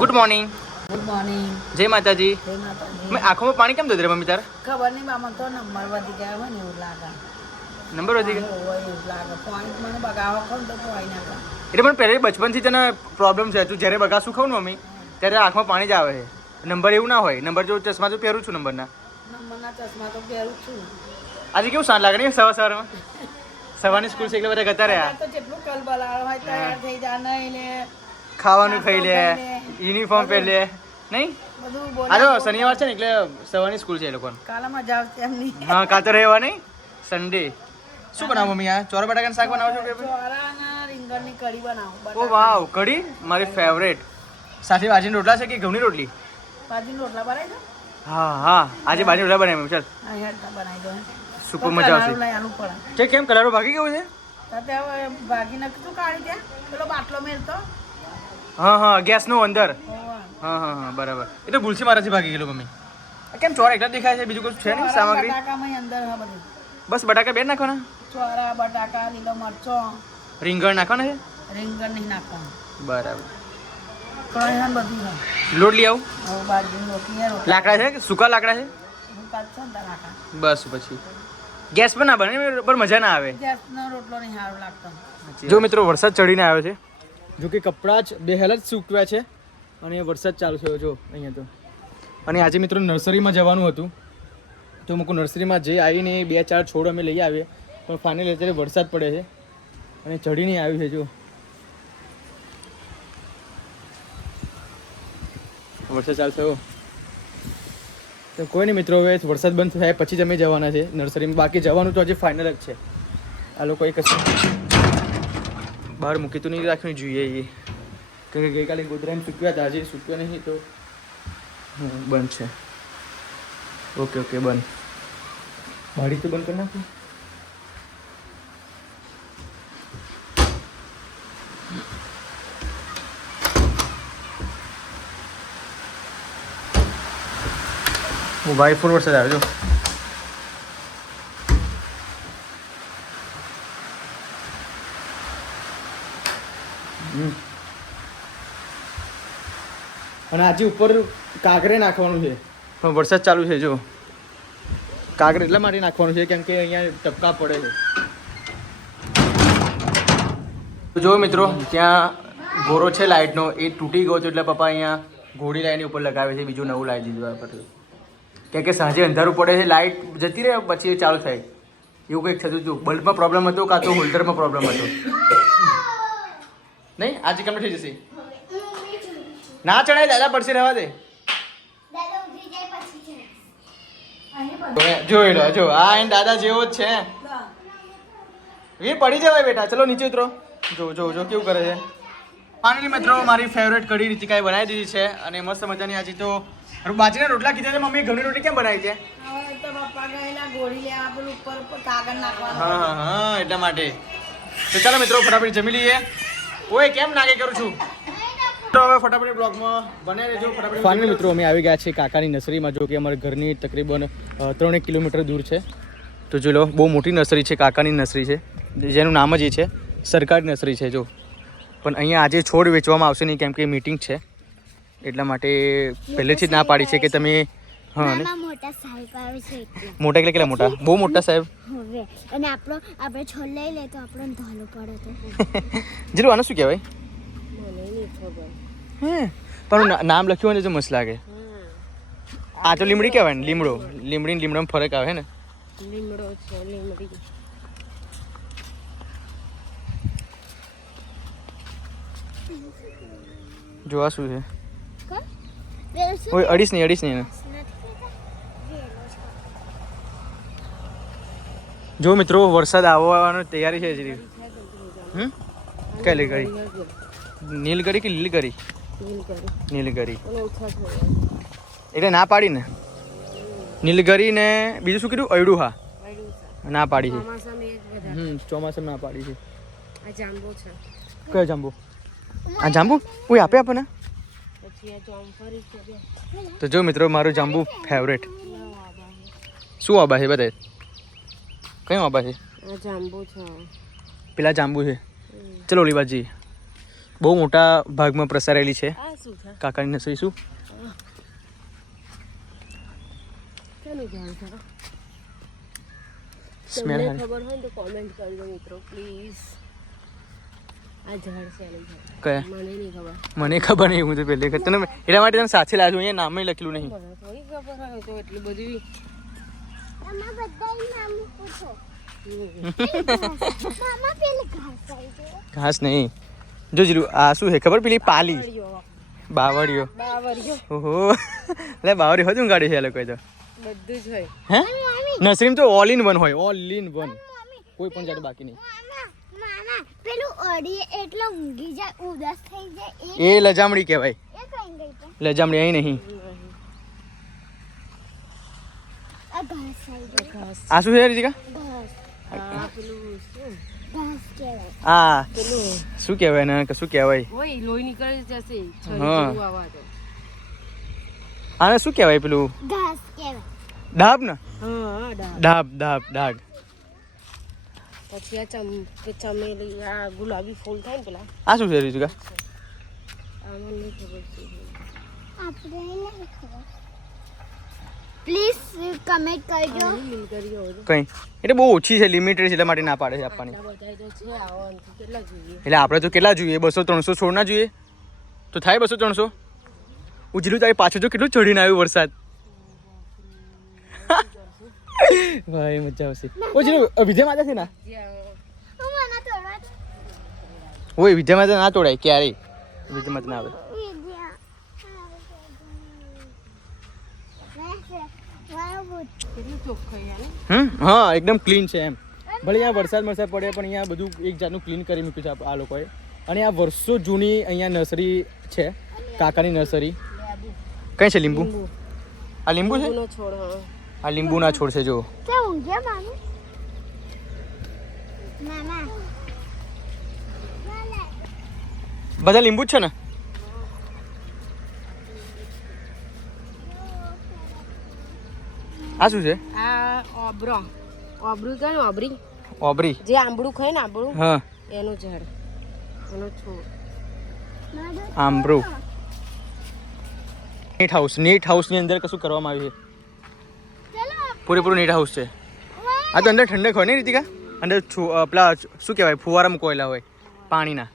Good morning. Good morning. જય માતાજી. જય માતાજી. મેં આંખોમાં પાણી કેમ દોડે મમ્મી તારે? ખબર નહીં બામાં તો નંબર વધી ગયા હોય ને એવું લાગે. નંબર વધી ગયો હોય એવું લાગે. પોઈન્ટ મને બગાવો ખો ને તો પોઈન્ટ ના કરે. એટલે મને પહેલે બચપનથી તને પ્રોબ્લેમ છે. તું જ્યારે બગાસું ખાવ ને મમ્મી ત્યારે આંખમાં પાણી જ આવે છે. નંબર એવું ના હોય. નંબર જો ચશ્મા તો પહેરું છું નંબરના. નંબરના ચશ્મા તો પહેરું છું. આજે કેવું શાંત લાગે નહીં સવારમાં? સવારની સ્કૂલ છે એટલે બધા ગતા રહ્યા. તો જેટલું કલબલાળ હોય તૈયાર થઈ જાય નહીં લે ખાવાનું ખાઈ લે, યુનિફોર્મ પહેરી લે નહીં. બધું આ તો બોલે. શનિવાર છે ને એટલે સવારની સ્કૂલ છે એ લોકોને. કાલે મજા આવશે એમની. હા કાલ તો રહેવા નહીં સન્ડે. શું બનાવો મમ્મી? આ ચોરા બટાકાનું શાક બનાવો છો કે? ચોરા અને રીંગણની કઢી બનાવું. ઓ વાવ, કઢી મારી ફેવરેટ. સાથે બાજરીના રોટલા છે કે ઘઉંની રોટલી? બાજરીના રોટલા બનાવી દો. હા હા, આજે બાજરી રોટલા બનાવી ચાલ. અહીંયા બનાવી દો. સુપર મજા આવશે. લઈ આલું પડે. કે કેમ કલરો ભાગી ગયું છે? તાતે હવે ભાગી નાખતું કાઢી દે. પેલો બાટલો મેલતો. હા હા, ગેસનો અંદર. હોવા. હા હા હા, બરાબર. એ તો ભૂલથી મારાથી ભાગી ગયેલો મમ્મી. આ કેમ ચોરા એકલા દેખાય છે? બીજું કશું છે નહીં સામગ્રી? બટાકામાં અંદર હા બધું. બસ બટાકા બે નાખવાના? ચોરા બટાકા લીલો મરચો રીંગણ નાખવાના છે? રીંગણ નહીં નાખવાનું. બરાબર. કઢાઈ બધું છે. લોટ લઈ આવું? હવે બાજરીની રોટલી રોટલા લાકડા છે કે સૂકા લાકડા છે? હું કાઢશો ને તાર નાખા. બસ પછી ગેસ પર ના બને પર મજા ના આવે. ગેસનો રોટલો નહીં સારો લાગતો. જો મિત્રો વરસાદ ચડીને આવ્યો છે. જો કે કપડાં જ બે હેલ જ સૂકવ્યા છે અને વરસાદ ચાલુ થયો જો અહીંયા તો. અને આજે મિત્રો નર્સરીમાં જવાનું હતું તો મૂકું નર્સરીમાં જઈ આવીને 2-4 છોડ અમે લઈ આવીએ પણ ફાઇનલી અત્યારે વરસાદ પડે છે અને ચડીને આવ્યું છે જો વરસાદ ચાલુ થયો. તો કોઈ નહીં મિત્રો, હવે વરસાદ બંધ થાય પછી જ અમે જવાના છે નર્સરીમાં. બાકી જવાનું તો હજી ફાઇનલ જ છે. આ લોકો એક બહાર મૂકી તો નહીં રાખવી જોઈએ એ, કારણ કે ગઈકાલે ગોદરાને સૂક્યા હતા, આજે સૂક્યા નહીં તો બંધ છે. ઓકે ઓકે, બંધ. બારી તો બંધ કરી નાખું. હું ભાઈ ફૂલ વરસાદ આવ્યો જો. અને આજે ઉપર કાગરે નાખવાનું છે પણ વરસાદ ચાલુ છે જો. કાગરે એટલા માટે નાખવાનું છે કેમ કે અહીંયા ટપકા પડે છે. જો મિત્રો ત્યાં ગોરો છે લાઇટનો, એ તૂટી ગયો હતો એટલે પપ્પા અહીંયા ઘોડી લાઈનની ઉપર લગાવે છે. બીજું નવું લાવી દીધું આપણે કેમ કે સાંજે અંધારું પડે છે, લાઇટ જતી રહે પછી ચાલુ થાય એવું કંઈક થતું હતું. બલ્બમાં પ્રોબ્લેમ હતો કાં તો હોલ્ડરમાં પ્રોબ્લેમ હતો. નહીં આજે કેમ થઈ જશે? ના ચડાય દાદા, પડશે રહેવા દે. જોઈ લો જો આ એન દાદા જેવો જ છે. વીર પડી જવાય બેટા, ચલો નીચે ઉતરો. જો જો જો કેવું કરે છે. ફાઇનલી મિત્રો મારી ફેવરેટ કઢી રીતિકાએ બનાવી દીધી છે અને મસ્ત મજાની. આજે તો બાજરીના રોટલા કીધા છે મમ્મી. ઘઉંની રોટલી કેમ બનાવી છે? હવે તો પપ્પા ગયેલા ગોળી લેવા પેલું ઉપર કાગળ નાખવાનું. હા હા હા, એટલા માટે. તો ચાલો મિત્રો ફટાફટ જમી લઈએ. ઓય કેમ નાગે કરું છું તો હવે ફટાફટ બ્લોગમાં બને રહેજો. ફટાફટ ફાઇનલી મિત્રો અમે આવી ગયા છીએ કાકાની નર્સરીમાં. જો કે અમારા ઘરની તકરીબન 3 કિલોમીટર દૂર છે. તો જો લો બહુ મોટી નર્સરી છે, કાકાની નર્સરી છે જેનું નામ જ એ છે. સરકારી નર્સરી છે જો. પણ અહીંયા આજે છોડ વેચવામાં આવશે નહીં કેમ કે મીટિંગ છે એટલા માટે પહેલેથી જ ના પાડી છે કે તમે હા ને મોટા સાહેબ આવે છે મોટા એટલે કેટલા મોટા? બહુ મોટા સાહેબ. હવે અને આપણે છોડ લઈ લે તો આપણને ધાલો પડે તો જીરું આને શું કહેવાય? હે પણ નામ લખ્યું હોય ને તો મસ્ત લાગે. આ તો લીમડી કહેવાય ને, લીમડો. લીમડી ને લીમડામાં ફરક આવે ને. લીમડો છે લીમડી. જો આ શું છે? વેલસું ઓય અડીસ નહીં એને. જો મિત્રો વરસાદ આવવાની તૈયારી છે હજી. કઈ લીલગરી? નીલગરી કે લીલગરી? નીલગરી એટલે ના પાડી ને. નીલગરી ને બીજું શું કીધું? અયડું. હા ના પાડી છે. ચોમાસામાં ના પાડી છે. આ જાંબુ છે. કયો જાંબુ? આ જાંબુ કોઈ આપે આપણને? તો જો મિત્રો મારું જાંબુ ફેવરેટ. શું આબા છે બતાય? કયું આબા છે? જાંબુ છે. પેલા જાંબુ છે. ચલો ઓલી બાજુ બહુ મોટા ભાગમાં પ્રસારેલી છે. શું છે કાકાની નર્સરી શું કેનું ઝાડ છે સ્મેલ તમને ખબર હોય તો કોમેન્ટ કરજો મિત્રો પ્લીઝ આ ઝાડ છે એનું ઝાડ કયા મને નહીં ખબર મને ખબર નહીં હું તો પહેલે તને એટલા માટે તને સાથે લાવ્યો અહીંયા નામે લખેલું નહીં મને થોડી ખબર હોય તો એટલી બધી મામા બધાય નામ પૂછો હમ. મામા પેલે ઘાસ આવી ગયો ઘાસ નહીં જો જીલું આ શું છે ખબર પેલી પાલી બાવળિયો. બાવળીઓ બાવળિયો. ઓહો એટલે બાવળી હતું ગાડી છે એ લોકોએ તો બધું જ હોય હે નર્સરીમાં તો ઓલ ઇન વન હોય ઓલ ઇન વન કોઈ પણ જાત બાકી નહીં મામા મામા પેલું અડી એટલે ઊંઘી જાય ઉદાસ થઈ જાય એ લજામડી કહેવાય એ કઈ ગઈ છે લજામડી અહીં નહીં આ ઘાસ આવી ગયો ઘાસ આ શું છે રીતિકા ઘાસ આ પેલું શું ઘાસ કહેવાય આ પેલું શું કહેવાય ને કશું કહેવાય હોય લોહી નીકળી જશે છરી હા. જેવું આવા તો આને શું કહેવાય પેલું ઘાસ કહેવાય ડાબ ને હા ડાબ ડાબ ડાગ પછી આ ચમેલી આ ગુલાબી ફૂલ થાય ને પેલા આ શું છે રીતિકા આ મને નહીં ખબર છે આપણે નહીં ખબર પ્લીઝ કમેન્ટ કરજો લીલ કરી હોય તો કઈ એટલે બહુ ઓછી છે લિમિટેડ છે એટલા માટે ના પાડે છે આપવાની આ બધા તો છે આવવાથી કેટલા જોઈએ એટલે આપણે તો કેટલા જોઈએ 200-300 છોડ ના જોઈએ તો થાય 200-300 ઉજળું તારી પાછું તો કેટલું ચડીને આવ્યું વરસાદ ભાઈ મજા આવશે ઉજળું વિજય માતા છે ને હું મને તોડવા દે. ઓય વિજય માતા ના તોડાય ક્યારેય વિજય માતા ના આવે વિદ્યા. બરાબર. કેટલી ચોખ્ખાઈ આને હા એકદમ ક્લીન છે એમ ભલે અહીંયા વરસાદ પડે પણ અહીંયા બધું એક જાતનું ક્લીન કરી મૂક્યું છે આ લોકોએ અને આ વર્ષો જૂની અહીંયા નર્સરી છે કાકાની નર્સરી કઈ છે લીંબુ આ લીંબુ છે લીંબુનો છોડ હા આ લીંબુના છોડ છે જો કે ઊંઘ્યા મામા મામા બધા લીંબુ જ છે ને આ શું છે આ ઓબરું કે ને ઓબરી ઓબરી જે આંબળું ખાય ને આંબળું હા એનું ઝાડ એનો છોડ આંબરું નેટ હાઉસની અંદર કશું કરવામાં આવ્યું છે પૂરેપૂરું નેટ હાઉસ છે આ તો અંદર ઠંડક હોય ને રીતિકા અંદર પેલા શું કહેવાય ફુવારા મૂકવાયેલા હોય પાણીના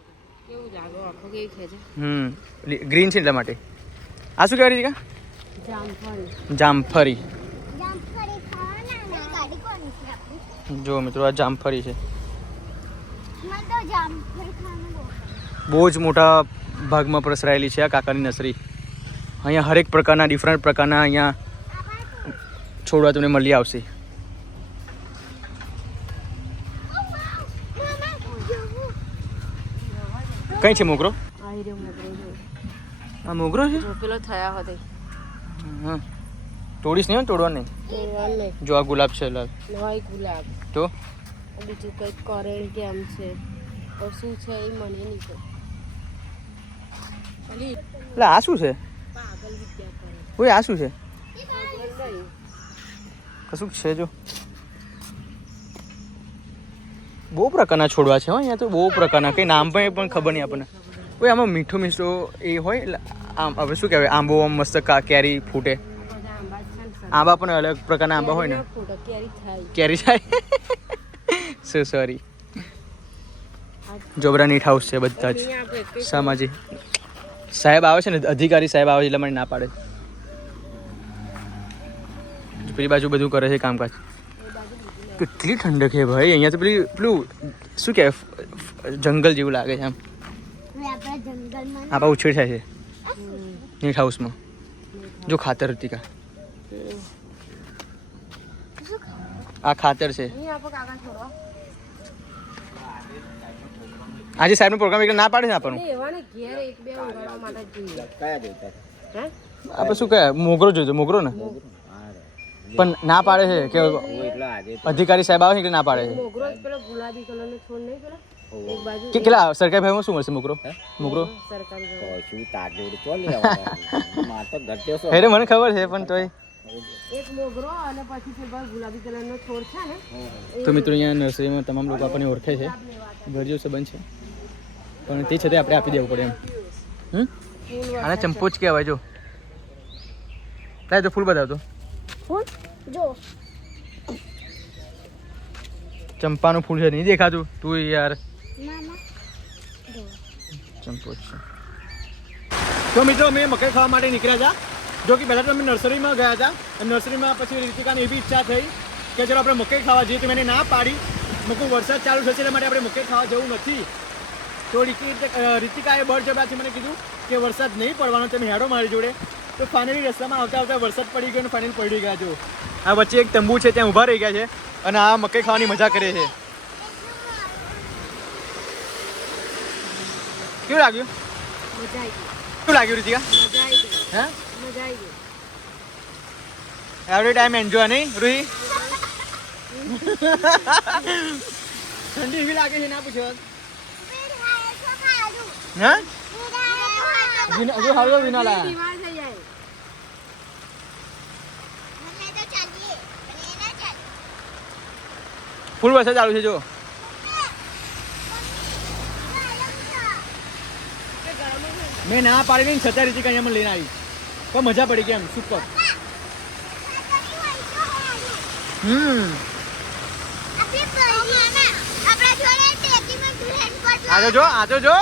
કેવું જાગો આખો કેવી ખેંચે ગ્રીન છે એટલા માટે આ શું કહેવાય રીતિકા જામફળ જામફળી જામફળી ખાવાના ગાડી કોની છે આપણી જો મિત્રો આ જામફળી છે મને તો જામફળી ખાવાનું બહુ જ મોટા ભાગમાં પ્રસરાયેલી છે આ કાકાની નર્સરી અહીંયા હરેક પ્રકારના ડિફરન્ટ પ્રકારના અહીંયા છોડવા તમને મળી આવશે કઈ છે મોગરો આવી રહ્યો મોગરો જો. આ મોગરો છે જો પેલો થયા હોતે હા તોડીશ નહીં તોડવા નહીં તોડવાનું નહીં જો આ ગુલાબ છે લાલ નવાઈ ગુલાબ તો બીજું કંઈક કરે કેમ છે તો શું છે એ મને નહીં ખબર ખાલી એટલે આ શું છે પાગલ વિદ્યા કરે ઓય આ શું છે પાગલ નહીં. કશું છે જો બહુ પ્રકારના છોડવા છે હો અહીંયા તો બહુ પ્રકારના કંઈ નામ પણ ખબર નહીં આપણને ઓય આમાં મીઠો મીઠો એ હોય એટલે આમ હવે શું કહેવાય આંબો આમ મસ્ત કેરી ફૂટે બધા આંબા જ છે ને સર. આંબા પણ અલગ પ્રકારના આંબા હોય ને કેરીનો ફોટો કેરી થાય કેરી થાય સો સોરી જોબરા નીટ હાઉસ છે બધા જ અહીંયા આપણે કંઈક સામાજિક સાહેબ આવે છે ને અધિકારી સાહેબ આવે છે એટલે મને ના પાડે પેલી બાજુ બધું કરે છે કામકાજ કેટલી ઠંડક છે ભાઈ અહીંયા તો પેલું શું કહેવાય જંગલ જેવું લાગે છે આમ હવે આપણા જંગલમાં આપણા ઉછેર થાય છે નીટ હાઉસમાં જો ખાતર હતી કા આ ખાતર છે અહીં આપણે કાકા છોડવા આજે સાહેબનો પ્રોગ્રામ એટલે ના પાડે છે આપણને એટલે એવાને ઘેર એક બે ઉગાડવા માટે જ જોઈએ હે આપણે શું કહે મોગરો જોઈતો મોગરો ને પણ ના પાડે છે કે અધિકારી સાહેબ આવે છે એટલે ના પાડે છે મોગરો જ પેલો ગુલાબી કલરનો છોડ નહીં પેલો એક બાજુ કે કેટલા સરકારી ભાઈમાં શું મળશે મોગરો મોગરો સરકારી ભાવ. એટલે મને ખબર છે પણ તોય એક મોગરો અને પછી તે બાજુ ગુલાબી કલરનો છોડ છે ને તો મિત્રો અહીંયા નર્સરીમાં તમામ લોકો આપણને ઓળખે છે ઘર જેવો સંબંધ છે પણ તે છતાં આપણે આપી દેવું પડે એમ આને ચંપો જ કહેવાય જો. લાય તો ફૂલ બતાવ તો. ફૂલ જો ચંપાનું ફૂલ છે નહીં દેખાતું તું યાર. મામા જો ચંપો જ છે. તો મિત્રો અમે મકાઈ ખાવા માટે નીકળ્યા હતા. જો કે પહેલાં તો અમે નર્સરીમાં ગયા હતા અને નર્સરીમાં પછી રીતિકાને એવી ઈચ્છા થઈ કે ચલો આપણે મકાઈ ખાવા જઈએ તો મેં એને ના પાડી. મૂકું વરસાદ ચાલુ થશે એટલે માટે આપણે મકાઈ ખાવા જવું નથી. તો રીતિકાએ બળજબરાથી મને કીધું કે વરસાદ નહીં પડવાનો તમે હેડો મારી જોડે. તો ફાઇનલી રસ્તામાં આવતા આવતા વરસાદ પડી ગયો અને ફાઇનલી પડી ગયા જો. આ વચ્ચે એક તંબુ છે ત્યાં ઊભા રહી ગયા છે અને આ મકાઈ ખાવાની મજા કરે છે. કેવું લાગ્યું? મજા આવી ગઈ. કેવું લાગ્યું રીતિકા? મજા આવી ગઈ. હે મજા આવી ગઈ. એવરી ટાઈમ એન્જોય નહીં રૂહી? ઠંડી એવી લાગે છે ના પૂછ્યો. હા હજુ હાલો વિના લાયા. બીમાર થઈ જાય. ફૂલ વરસાદ ચાલુ છે જો. મેં ના પાડી નહીં છતાં રીતે અહીંયા લઈને આવી પણ મજા પડી ગઈ એમ સુપર. આજો જો આજો જો.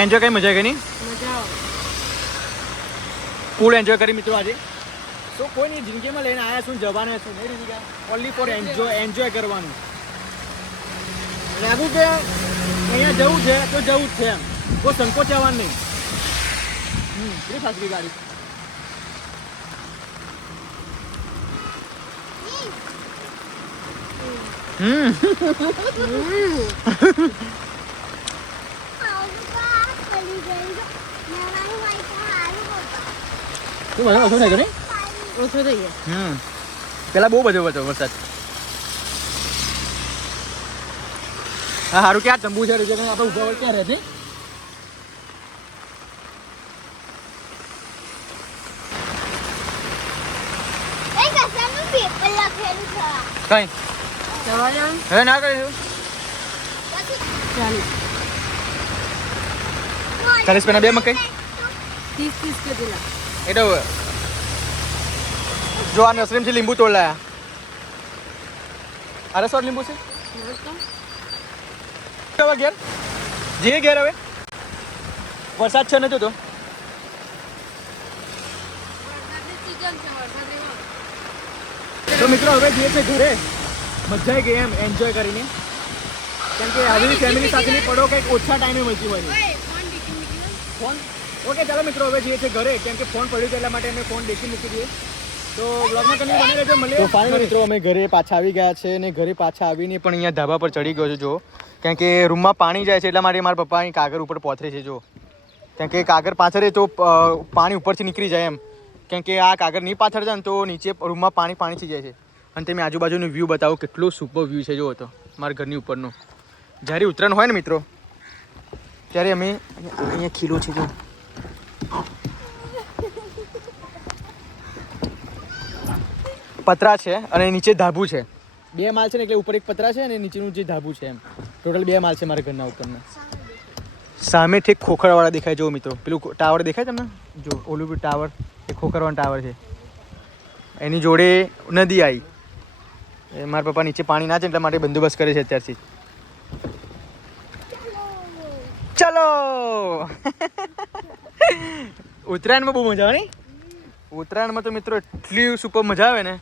એન્જોય કઈ મજા ગઈ નહીં? મજા આવે. ફૂલ એન્જોય કરી મિત્રો આજે. તો કોઈની જિંદગીમાં લઈને આવ્યા છું જવાના છું નહીં રીતિકા. ઓનલી ફોર એન્જોય કરવાનું. લાગુ કે અહીંયા જવું છે તો જવું જ છે એમ કોઈ સંકોચાવાનું નહીં. કેટલી ફાસ્ટ ગઈ ગાડી. શું બધો ઓછો થઈ ગયો નહીં? ઓછો થઈ ગયો. પેલા બહુ બધો હતો વરસાદ. હા સારું ક્યાં તંબુ છે આપણે ઉભા હોય ક્યાં રહે છે? કઈ જવા જવાનું. હવે ના કરીશું. 40 પેના બે મકાઈ 30 કે પેલા. એટલે જો આ નસરીમથી લીંબુ તોડ લાયા. અરે સોર લીંબુ છે હવે ઘેર જઈએ ઘેર હવે. વરસાદ છે નથી તો તો મિત્રો હવે જઈએ છે ઘરે. મજા આવી ગઈ એમ એન્જોય કરીને. કેમ કે આવી ફેમિલી સાથેની પડો કંઈક ઓછા ટાઈમે મળતી હોય ફોન. ઓકે ચાલો મિત્રો હવે જઈએ છીએ ઘરે કેમ કે ફોન પડ્યો એટલા માટે અમે ફોન દેખી મૂકી દઈએ. તો બ્લોગમાં કન્ટિન્યુ બની રહેજો. મળીએ. તો ફાઇનલી મિત્રો અમે ઘરે પાછા આવી ગયા છે અને ઘરે પાછા આવીને પણ અહીંયા ધાબા પર ચડી ગયો છું જો. કેમ કે રૂમમાં પાણી જાય છે એટલા માટે મારા પપ્પા અહીં કાગળ ઉપર પહોંચે છે જો. કેમ કે કાગળ પાથરે તો પાણી ઉપરથી નીકળી જાય એમ. કેમ કે આ કાગળ નહીં પાથરતા ને તો નીચે રૂમમાં પાણી થઈ જાય છે. અને તમે આજુબાજુનું વ્યૂ બતાવો કેટલો સુપર વ્યૂ છે જો તો મારા ઘરની ઉપરનો. જ્યારે ઉત્તરાયણ હોય ને મિત્રો ત્યારે અમે અહીંયા ખીલો છે જો. પતરા છે અને નીચે ધાબુ છે. 2 માળ છે ને એટલે ઉપર એક પતરા છે અને નીચેનું જે ધાબુ છે એમ ટોટલ 2 માળ છે મારા ઘરના ઉપરના. સામેથી એક ખોખરવાળા દેખાય જો મિત્રો. પેલું ટાવર દેખાય તમને જો ઓલું બી ટાવર એ ખોખરવાળા ટાવર છે. એની જોડે નદી આવી. મારા પપ્પા નીચે પાણી ના છે એટલા માટે બંદોબસ્ત કરે છે અત્યારથી. ચલો ઉત્તરાયણમાં બહુ મજા આવે નહીં? ઉત્તરાયણમાં તો મિત્રો એટલી સુપર મજા આવે ને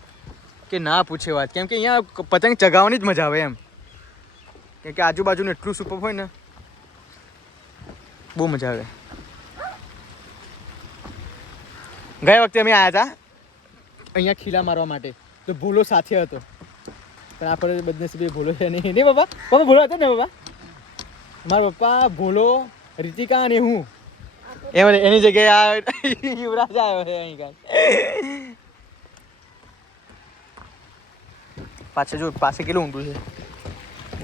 કે ના પૂછે વાત. કેમ કે અહીંયા પતંગ ચગાવવાની જ મજા આવે એમ. કેમ કે આજુબાજુનું એટલું સુપર હોય ને બહુ મજા આવે. ગયા વખતે અમે આવ્યા હતા અહીંયા ખીલા મારવા માટે તો ભૂલો સાથે હતો પણ આપણે બદનસીબે ભૂલો છે નહીં. નહીં પપ્પા? પપ્પા ભૂલો હતો ને પપ્પા? મારા પપ્પા ભૂલો રીતિકા અને હું એની જગ્યાએ આ યુવરાજ આવ્યો છે અહીં કાંઈ. પાછળ જો પાસે કેટલું ઊંડું છે.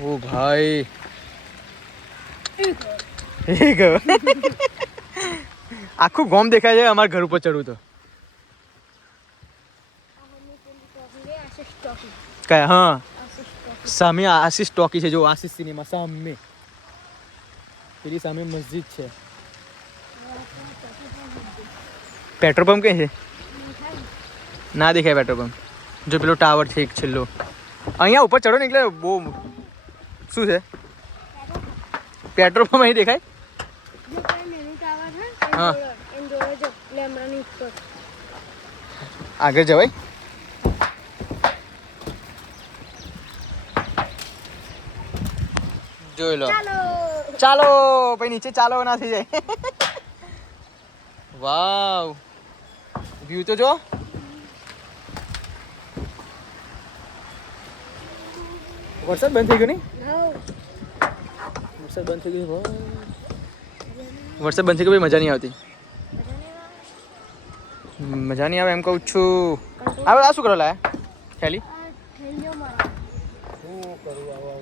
ઓ ભાઈ એ ગયો. આખું ગોમ દેખાય છે અમારા ઘર ઉપર ચડવું તો. આશિષ ટોકી કયા? હા, આશિષ ટોકી સામે આશીષ ટોકી છે. જો આશીષ સિનેમા સામે, પેલી સામે મસ્જિદ છે. પેટ્રોલ પંપ કઈ છે? ના દેખાય પેટ્રોલ પંપ. જો પેલો ટાવર છે એક છેલ્લો, અહીંયા ઉપર ચડો ને એટલે બહુ શું છે પેટ્રોલ પંપ અહીં દેખાય. જો પેલા નેનું ટાવર છે હા. એન જોડે જો લેમડાની ઉપર આગળ જવાય. જોઈ લો. ચાલો ચાલો પછી નીચે ચાલો ના થઈ જાય. વાવ, વ્યૂ તો જો. વરસાદ બંધ થઈ ગયો નહીં? વરસાદ બંધ થઈ ગયો. વરસાદ બંધ થઈ ગયો, મજા નહીં આવતી. મજા નહીં આવે એમ કહું છું. આ શું કરો લાયા થેલી? થેલીઓ મારો શું કરું આવો